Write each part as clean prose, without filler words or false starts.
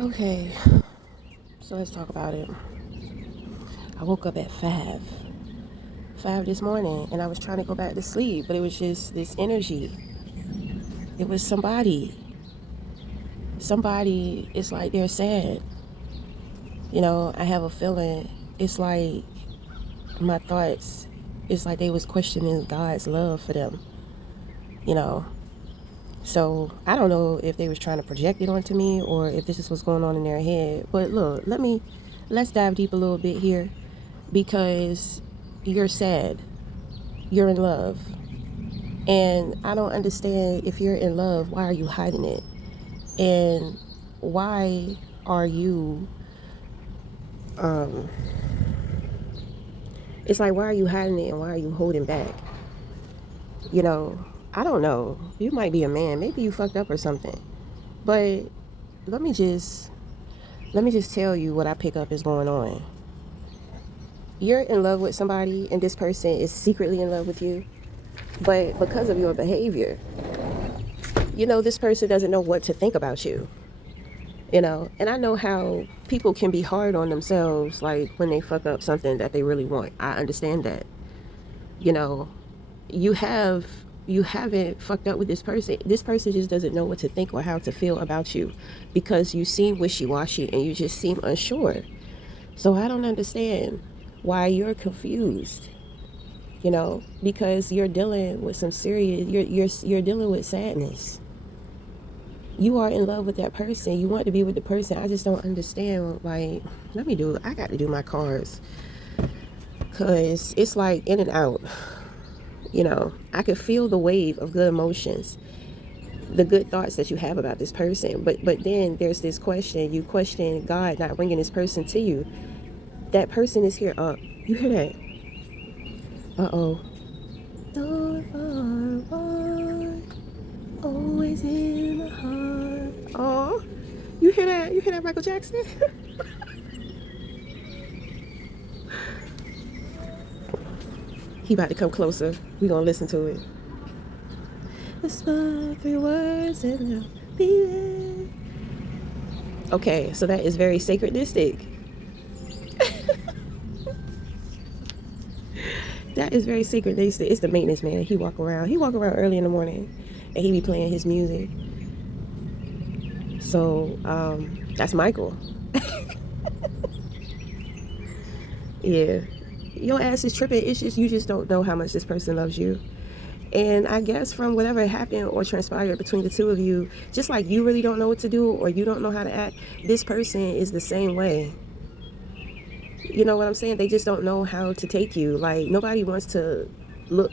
Okay, so let's talk about it. I woke up at 5 this morning, and I was trying to go back to sleep, but it was just this energy. It was somebody. Somebody, it's like they're sad. I have a feeling it's like my thoughts, it's like they was questioning God's love for them, you know. So I don't know if they was trying to project it onto me or if this is what's going on in their head. But look, let's dive deep a little bit here because you're sad. You're in love. And I don't understand, if you're in love, why are you hiding it? And why are you um it's like, why are you hiding it and why are you holding back? You know, I don't know. You might be a man. Maybe you fucked up or something. But let me just let me just tell you what I pick up is going on. You're in love with somebody and this person is secretly in love with you, but because of your behavior, this person doesn't know what to think about you. And I know how people can be hard on themselves, like when they fuck up something that they really want. I understand that. You know, you have you haven't fucked up with this person. This person just doesn't know what to think or how to feel about you because you seem wishy-washy and you just seem unsure. So I don't understand why you're confused. Because you're dealing with some serious you're dealing with sadness. You are in love with that person. You want to be with the person. I just don't understand. Like, I got to do my cards because it's like in and out. I could feel the wave of good emotions, the good thoughts that you have about this person. But then there's this question. You question God not bringing this person to you. That person is here. You hear that? Uh-oh. So far apart, always in my heart. Oh, you hear that? You hear that, Michael Jackson? He about to come closer. We gonna listen to it. Whisper 3 words and I'll be there. Okay, so that is very sacredistic. That is very synchronistic. It's the maintenance man. He walk around. He walk around early in the morning, and he be playing his music. So that's Michael. Yeah, your ass is tripping. It's just you just don't know how much this person loves you. And I guess from whatever happened or transpired between the two of you, just like you really don't know what to do or you don't know how to act, this person is the same way. You know what I'm saying? They just don't know how to take you. Like, nobody wants to look,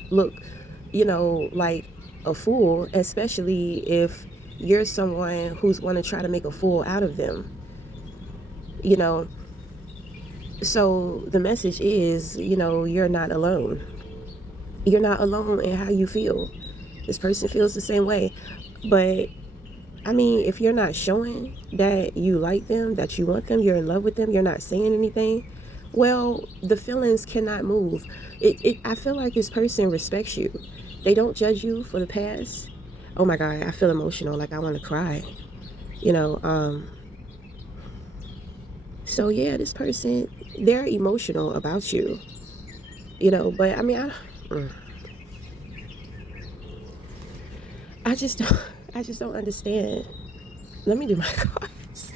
like a fool, especially if you're someone who's going to try to make a fool out of them. You know, so the message is, you're not alone. You're not alone in how you feel. This person feels the same way. But I mean, if you're not showing that you like them, that you want them, you're in love with them, you're not saying anything, well, the feelings cannot move. I feel like this person respects you. They don't judge you for the past. Oh my God, I feel emotional, like I want to cry. You know, um, so yeah, this person, they're emotional about you. But I mean, I just don't, I just don't understand. Let me do my cards.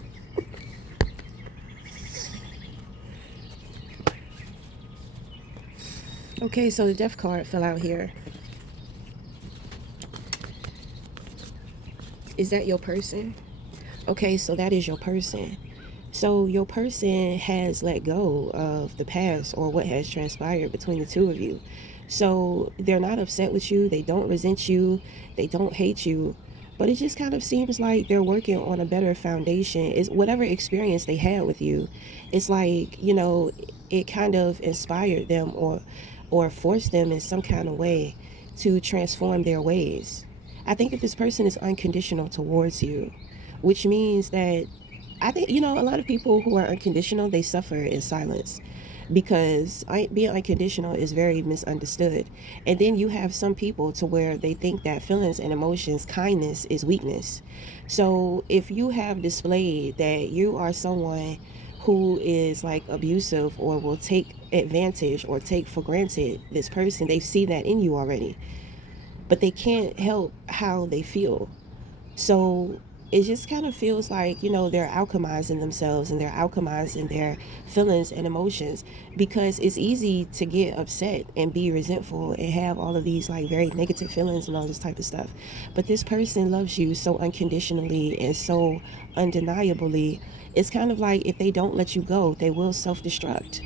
Okay, so the death card fell out here. Is that your person? Okay, so that is your person. So your person has let go of the past or what has transpired between the two of you. So they're not upset with you. They don't resent you. They don't hate you. But it just kind of seems like they're working on a better foundation. Is whatever experience they had with you, it's like, it kind of inspired them or forced them in some kind of way to transform their ways. I think if this person is unconditional towards you, which means that I think, a lot of people who are unconditional, they suffer in silence because being unconditional is very misunderstood. And then you have some people to where they think that feelings and emotions, kindness is weakness. So if you have displayed that you are someone who is like abusive or will take advantage or take for granted this person, they see that in you already, but they can't help how they feel. So it just kind of feels like, they're alchemizing themselves and they're alchemizing their feelings and emotions, because it's easy to get upset and be resentful and have all of these like very negative feelings and all this type of stuff. But this person loves you so unconditionally and so undeniably. It's kind of like if they don't let you go, they will self-destruct.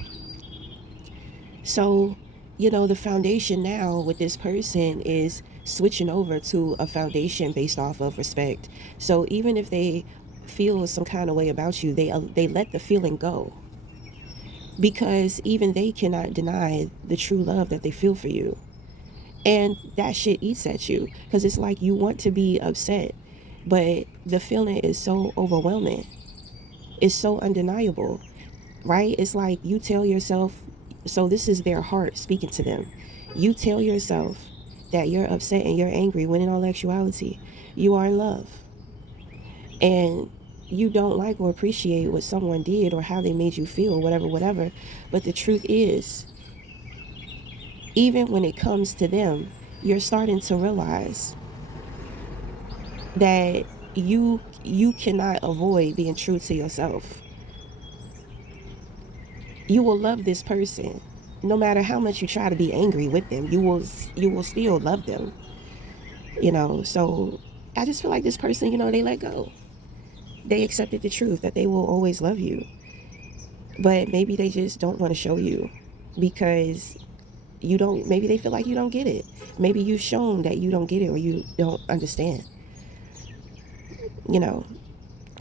So, the foundation now with this person is switching over to a foundation based off of respect. So even if they feel some kind of way about you, they let the feeling go, because even they cannot deny the true love that they feel for you. And that shit eats at you, because it's like you want to be upset, but the feeling is so overwhelming. It's so undeniable, right? It's like you tell yourself, so this is their heart speaking to them. You tell yourself that you're upset and you're angry, when in all actuality, you are in love. And you don't like or appreciate what someone did or how they made you feel, whatever, whatever. But the truth is, even when it comes to them, you're starting to realize that you cannot avoid being true to yourself. You will love this person no matter how much you try to be angry with them. You will still love them. So I just feel like this person, they let go. They accepted the truth that they will always love you, but maybe they just don't want to show you, because maybe they feel like you don't get it. Maybe you've shown that you don't get it or you don't understand.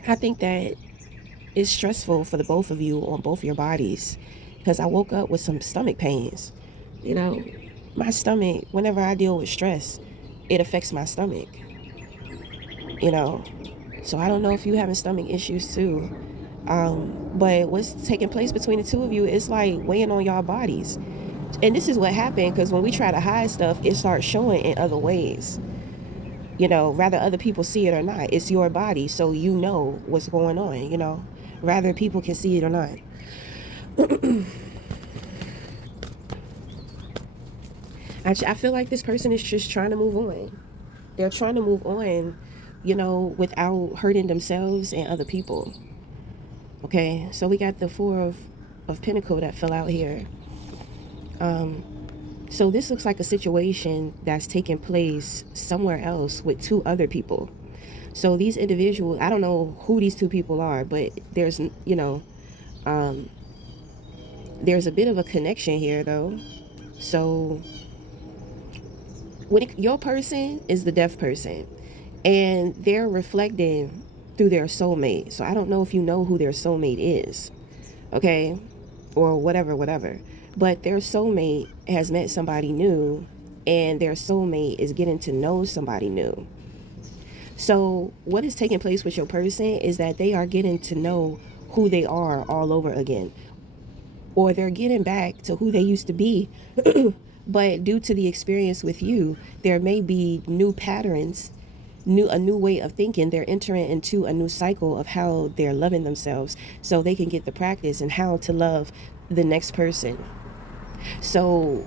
I think that it's stressful for the both of you on both your bodies, because I woke up with some stomach pains. you know my stomach, whenever I deal with stress, it affects my stomach. you know so I don't know if you having stomach issues too. But what's taking place between the two of you is like weighing on y'all bodies. And this is what happened, because when we try to hide stuff, it starts showing in other ways. Rather other people see it or not, it's your body, so you know what's going on. Rather people can see it or not. I feel like this person is just trying to move on. They're trying to move on, without hurting themselves and other people. Okay, so we got the Four of Pentacle that fell out here. So this looks like a situation that's taking place somewhere else with two other people. So these individuals, I don't know who these two people are, but there's there's a bit of a connection here though. So your person is the deaf person, and they're reflecting through their soulmate. So I don't know if you know who their soulmate is, okay, or whatever. But their soulmate has met somebody new, and their soulmate is getting to know somebody new. So what is taking place with your person is that they are getting to know who they are all over again, or they're getting back to who they used to be. But due to the experience with you, there may be new patterns, a new way of thinking. They're entering into a new cycle of how they're loving themselves, so they can get the practice and how to love the next person. So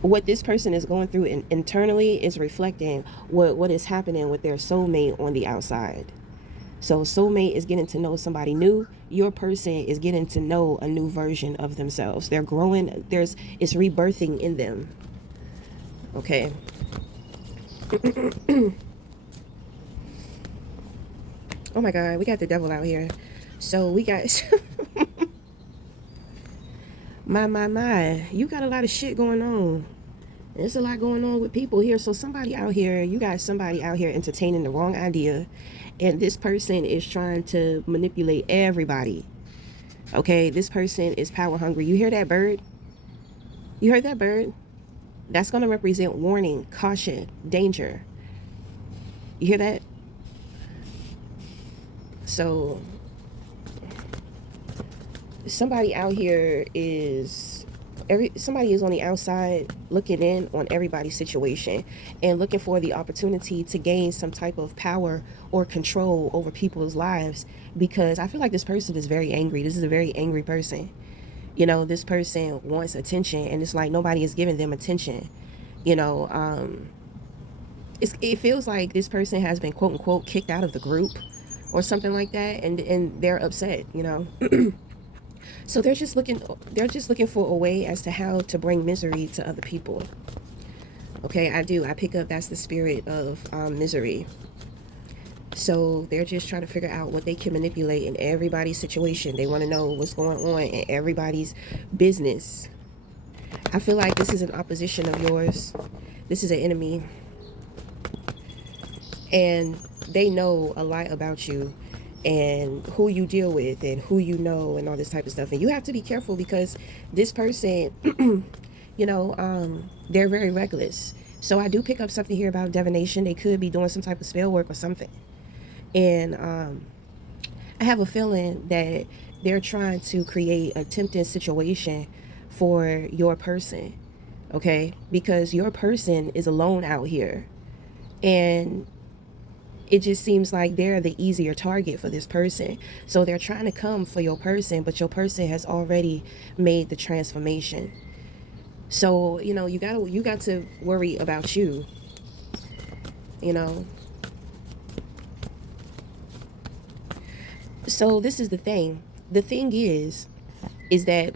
what this person is going through internally is reflecting what is happening with their soulmate on the outside. So soulmate is getting to know somebody new. Your person is getting to know a new version of themselves. They're growing. It's rebirthing in them. Okay. Oh my God, we got the devil out here. So we got my. You got a lot of shit going on. There's a lot going on with people here. So you got somebody out here entertaining the wrong idea, and this person is trying to manipulate everybody. Okay, this person is power hungry. You hear that bird? You heard that bird? That's going to represent warning, caution, danger. You hear that? So somebody out here is somebody is on the outside looking in on everybody's situation and looking for the opportunity to gain some type of power or control over people's lives, because I feel like this person is very angry. This is a very angry person. This person wants attention, and it's like nobody is giving them attention. you know it feels like this person has been quote unquote kicked out of the group or something like that, and they're upset. So they're just looking for a way as to how to bring misery to other people. Okay, I pick up that's the spirit of misery. So they're just trying to figure out what they can manipulate in everybody's situation. They want to know what's going on in everybody's business. I feel like this is an opposition of yours. This is an enemy, and they know a lot about you and who you deal with and who you know and all this type of stuff. And you have to be careful, because this person, they're very reckless. So I do pick up something here about divination. They could be doing some type of spell work or something. And I have a feeling that they're trying to create a tempting situation for your person, okay? Because your person is alone out here. And it just seems like they're the easier target for this person. So they're trying to come for your person, but your person has already made the transformation. So, you got to worry about you, you know. So this is the thing. The thing is that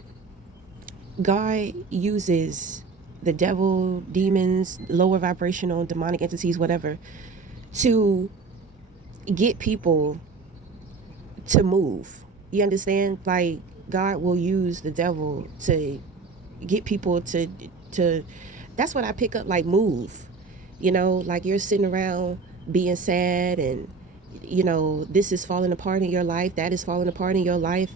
God uses the devil, demons, lower vibrational, demonic entities, whatever, to get people to move. You understand? Like, God will use the devil to get people to that's what I pick up, like move. Like you're sitting around being sad, and this is falling apart in your life, that is falling apart in your life.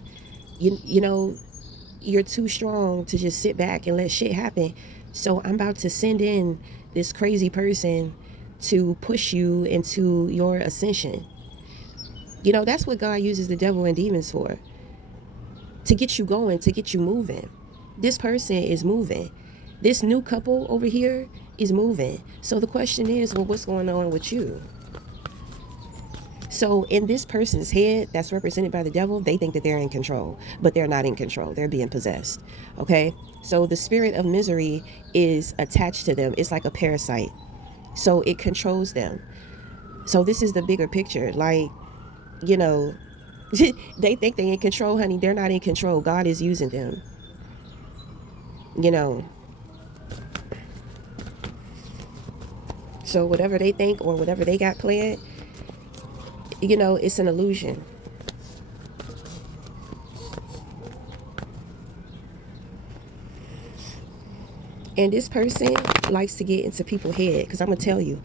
You're too strong to just sit back and let shit happen. So I'm about to send in this crazy person to push you into your ascension. That's what God uses the devil and demons for. To get you going, to get you moving. This person is moving. This new couple over here is moving. So the question is, well, what's going on with you? So in this person's head that's represented by the devil, they think that they're in control, but they're not in control. They're being possessed. Okay? So the spirit of misery is attached to them. It's like a parasite. So it controls them. So this is the bigger picture. Like, they think they're in control, honey. They're not in control. God is using them. So whatever they think or whatever they got planned, it's an illusion. And this person likes to get into people's head, because I'm going to tell you,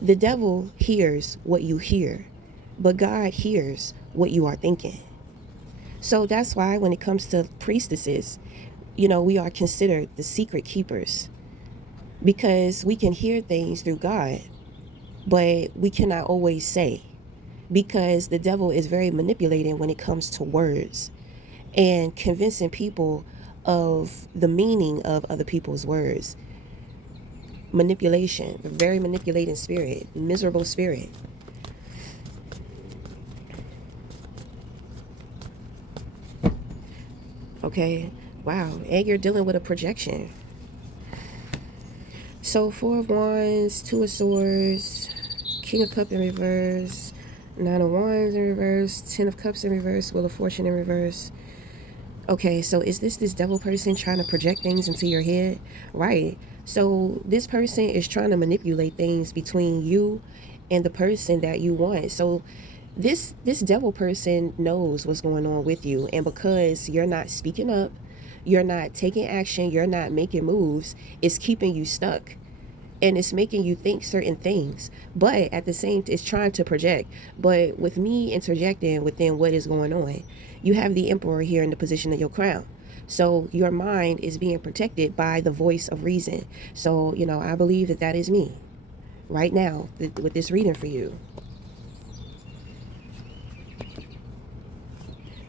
the devil hears what you hear, but God hears what you are thinking. So that's why when it comes to priestesses, we are considered the secret keepers, because we can hear things through God, but we cannot always say, because the devil is very manipulating when it comes to words and convincing people of the meaning of other people's words. Manipulation, a very manipulating spirit, miserable spirit. Okay, wow, and you're dealing with a projection. So 4 of Wands, 2 of Swords, King of Cups in reverse, 9 of Wands in reverse, 10 of Cups in reverse, Wheel of Fortune in reverse. Okay, so is this devil person trying to project things into your head? Right. So this person is trying to manipulate things between you and the person that you want. So this devil person knows what's going on with you, and because you're not speaking up, you're not taking action, you're not making moves, it's keeping you stuck. And it's making you think certain things, but at the same time, it's trying to project. But with me interjecting within what is going on, you have the Emperor here in the position of your crown. So your mind is being protected by the voice of reason. So, I believe that is me right now with this reading for you.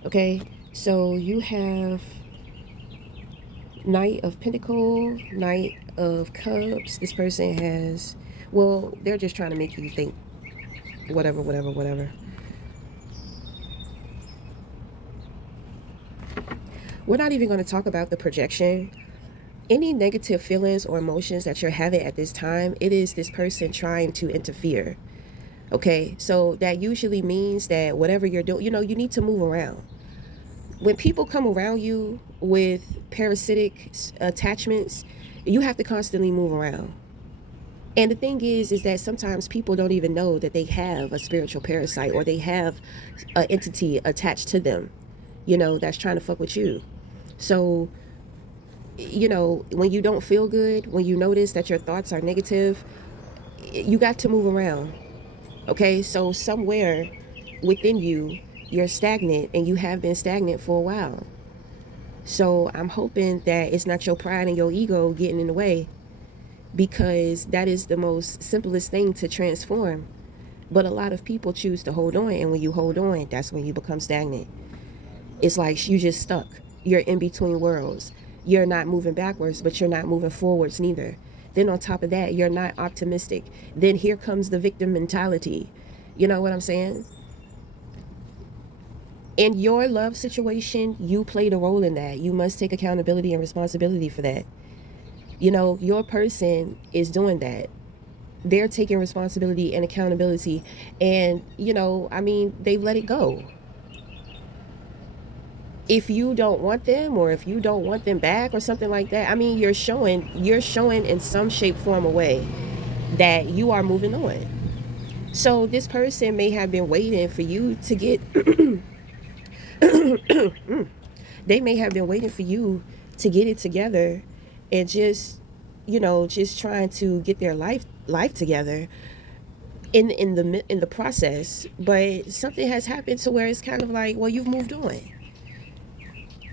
Okay, So you have Knight of Pentacle, Knight of Cups. This person has, well, they're just trying to make you think whatever, whatever, whatever. We're not even going to talk about the projection. Any negative feelings or emotions that you're having at this time, it is this person trying to interfere. Okay, so that usually means that whatever you're doing, you need to move around. When people come around you with parasitic attachments, you have to constantly move around. And the thing is that sometimes people don't even know that they have a spiritual parasite or they have an entity attached to them, that's trying to fuck with you. So, when you don't feel good, when you notice that your thoughts are negative, you got to move around. Okay, so somewhere within you, you're stagnant and you have been stagnant for a while. So I'm hoping that it's not your pride and your ego getting in the way, because that is the most simplest thing to transform. But a lot of people choose to hold on, and when you hold on, that's when you become stagnant. It's like you just stuck. You're in between worlds. You're not moving backwards, but you're not moving forwards neither. Then on top of that, you're not optimistic. Then here comes the victim mentality. You know what I'm saying? In your love situation, you played a role in that. You must take accountability and responsibility for that. Your person is doing that. They're taking responsibility and accountability. And, they've let it go. If you don't want them, or if you don't want them back or something like that, you're showing in some shape, form, or way that you are moving on. So this person may have been waiting for you to get they may have been waiting for you to get it together, and just trying to get their life together in the process. But something has happened to where it's kind of like, well, you've moved on.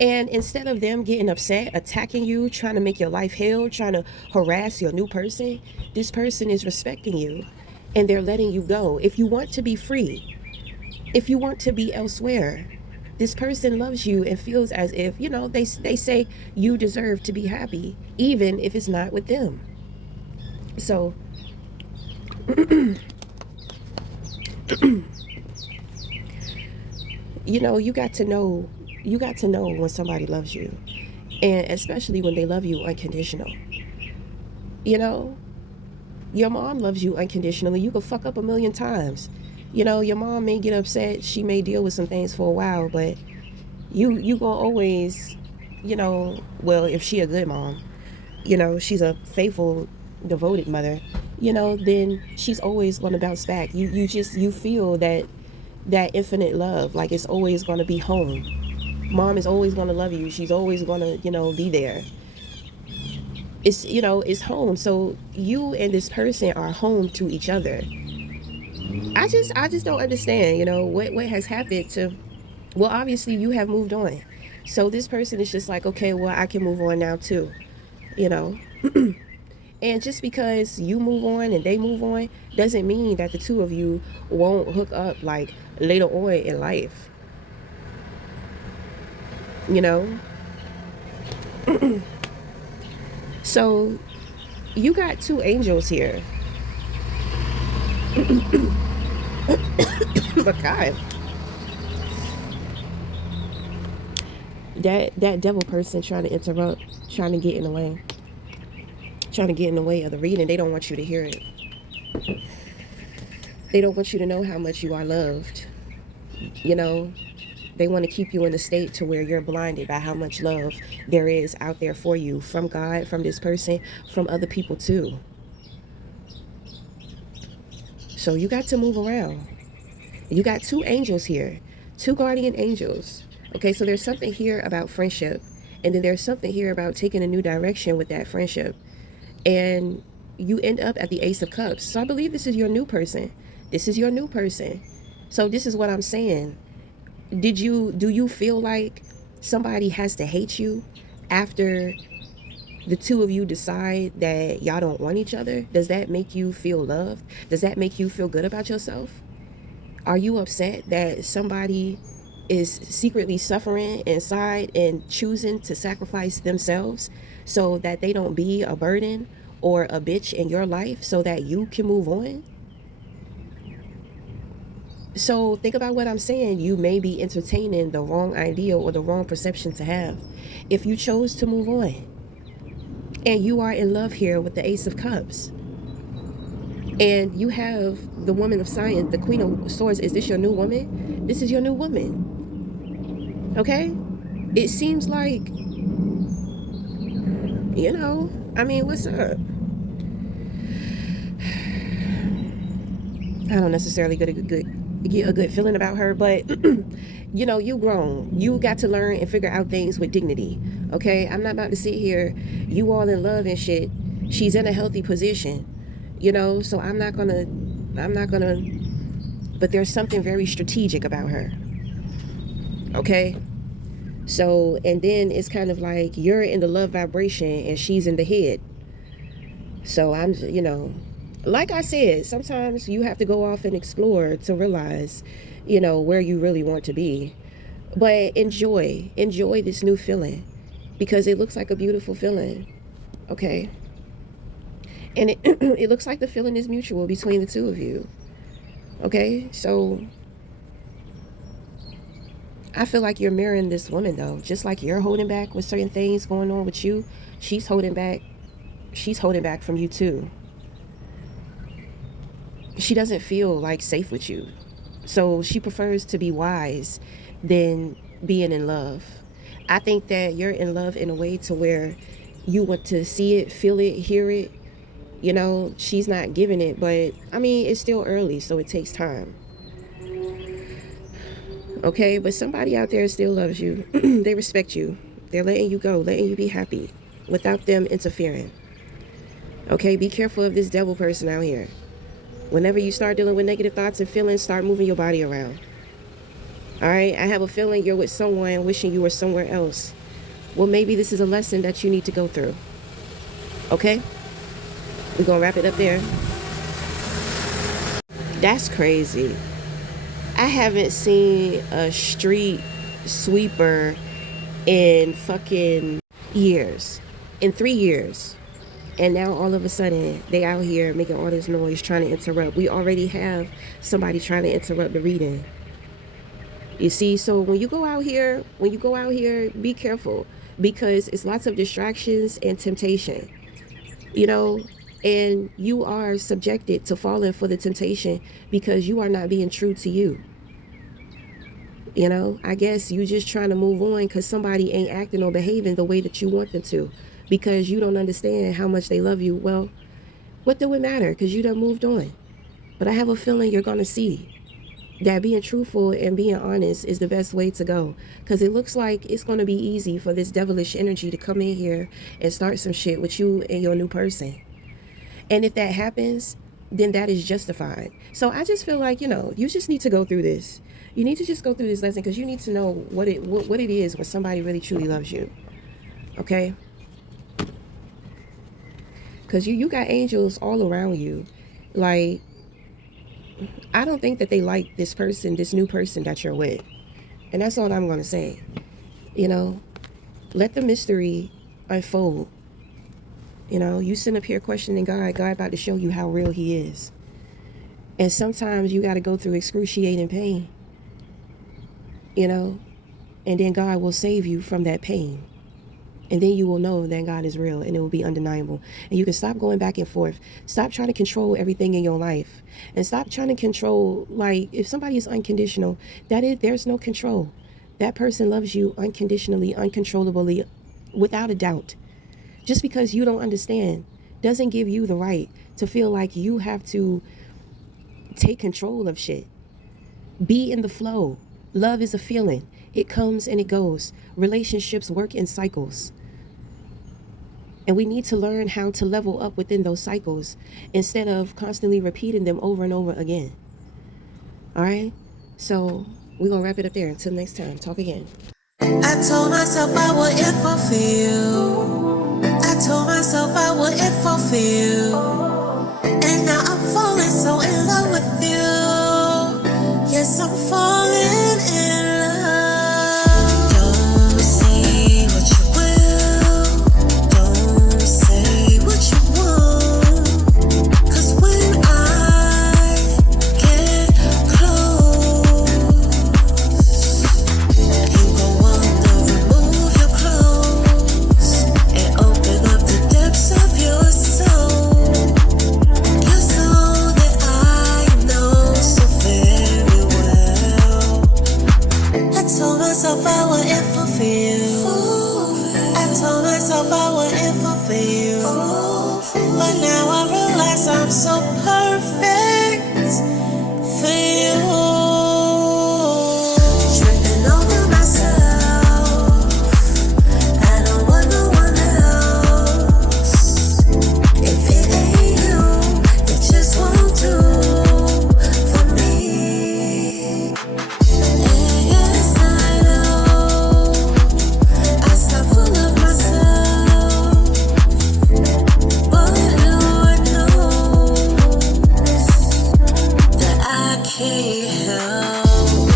And instead of them getting upset, attacking you, trying to make your life hell, trying to harass your new person, this person is respecting you and they're letting you go. If you want to be free, if you want to be elsewhere, this person loves you and feels as if, they say you deserve to be happy, even if it's not with them. So, you got to know when somebody loves you, and especially when they love you unconditional. Your mom loves you unconditionally. You could fuck up a million times. Your mom may get upset. She may deal with some things for a while, but you gonna always, well, if she a good mom, she's a faithful, devoted mother, then she's always gonna bounce back. You feel that infinite love, like it's always gonna be home. Mom is always gonna love you. She's always gonna, be there. It's home. So you and this person are home to each other. I just don't understand, what has happened to, well, obviously you have moved on. So this person is just like, okay, well, I can move on now too, And just because you move on and they move on doesn't mean that the two of you won't hook up like later on in life. So you got two angels here. But God, that devil person trying to interrupt, trying to get in the way, of the reading. They don't want you to hear it. They don't want you to know how much you are loved. They want to keep you in a state to where you're blinded by how much love there is out there for you, from God, from this person, from other people too. So you got to move around. You got two angels here, two guardian angels. Okay, so there's something here about friendship, and then there's something here about taking a new direction with that friendship. And you end up at the Ace of Cups. So I believe this is your new person. This is your new person. So this is what I'm saying. Do you feel like somebody has to hate you after the two of you decide that y'all don't want each other? Does that make you feel loved? Does that make you feel good about yourself? Are you upset that somebody is secretly suffering inside and choosing to sacrifice themselves so that they don't be a burden or a bitch in your life so that you can move on. So think about what I'm saying. You may be entertaining the wrong idea or the wrong perception to have. If you chose to move on and you are in love here with the Ace of Cups and you have the Woman of Science, the Queen of Swords, is this your new woman? This is your new woman. Okay? It seems like, I mean, what's up? I don't necessarily get a good feeling about her, but you grown. You got to learn and figure out things with dignity. Okay? I'm not about to sit here, you all in love and shit. She's in a healthy position. So I'm not gonna, but there's something very strategic about her. Okay? So, and then it's kind of like you're in the love vibration and she's in the head. So I'm, like I said, sometimes you have to go off and explore to realize, where you really want to be. But enjoy this new feeling because it looks like a beautiful feeling. Okay? And it looks like the feeling is mutual between the two of you. Okay? So I feel like you're mirroring this woman though. Just like you're holding back with certain things going on with you, she's holding back from you too. She doesn't feel like safe with you. So she prefers to be wise than being in love. I think that you're in love in a way to where you want to see it, feel it, hear it. She's not giving it, but I mean, it's still early, so it takes time. Okay, but somebody out there still loves you. They respect you. They're letting you go, letting you be happy without them interfering. Okay, be careful of this devil person out here. Whenever you start dealing with negative thoughts and feelings, start moving your body around. All right, I have a feeling you're with someone wishing you were somewhere else. Well, maybe this is a lesson that you need to go through. Okay? We're going to wrap it up there. That's crazy. I haven't seen a street sweeper in fucking years. In 3 years. And now all of a sudden, they out here making all this noise, trying to interrupt. We already have somebody trying to interrupt the reading. You see, so when you go out here, be careful. Because it's lots of distractions and temptation. And you are subjected to falling for the temptation because you are not being true to you. I guess you just trying to move on because somebody ain't acting or behaving the way that you want them to because you don't understand how much they love you. Well, what do it matter? Because you done moved on. But I have a feeling you're going to see that being truthful and being honest is the best way to go. Because it looks like it's going to be easy for this devilish energy to come in here and start some shit with you and your new person. And if that happens, then that is justified. So I just feel like, you just need to go through this. You need to just go through this lesson because you need to know what it is when somebody really truly loves you. Okay? Because you got angels all around you. Like, I don't think that they like this person, this new person that you're with. And that's all I'm going to say. Let the mystery unfold. You sit up here questioning God about to show you how real he is. And sometimes you got to go through excruciating pain. And then God will save you from that pain. And then you will know that God is real and it will be undeniable. And you can stop going back and forth. Stop trying to control everything in your life. And stop trying to control, like, if somebody is unconditional, there's no control. That person loves you unconditionally, uncontrollably, without a doubt. Just because you don't understand doesn't give you the right to feel like you have to take control of shit. Be in the flow. Love is a feeling. It comes and it goes. Relationships work in cycles. And we need to learn how to level up within those cycles instead of constantly repeating them over and over again. All right? So we're going to wrap it up there. Until next time. Talk again. I told myself I wouldn't fulfill. I told myself I wouldn't fulfill. And now I'm falling so in love with you. Yes, I'm falling in love. myself I wouldn't fulfill. I told myself I wouldn't fulfill. But now I realize I'm so perfect for you. Tripping over myself. I don't want no one else. If it ain't you, it just won't do for me. And yes, I know I stop full of myself, but Lord knows that I can't help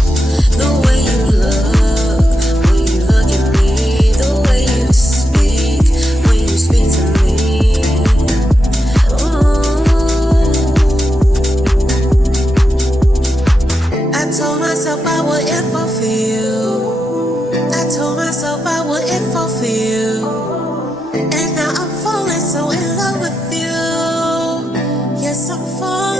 the way you look when you look at me, the way you speak when you speak to me. I told myself I wouldn't fulfill. I told myself I wouldn't fulfill. And now I'm falling so in love with you. Yes, I'm falling.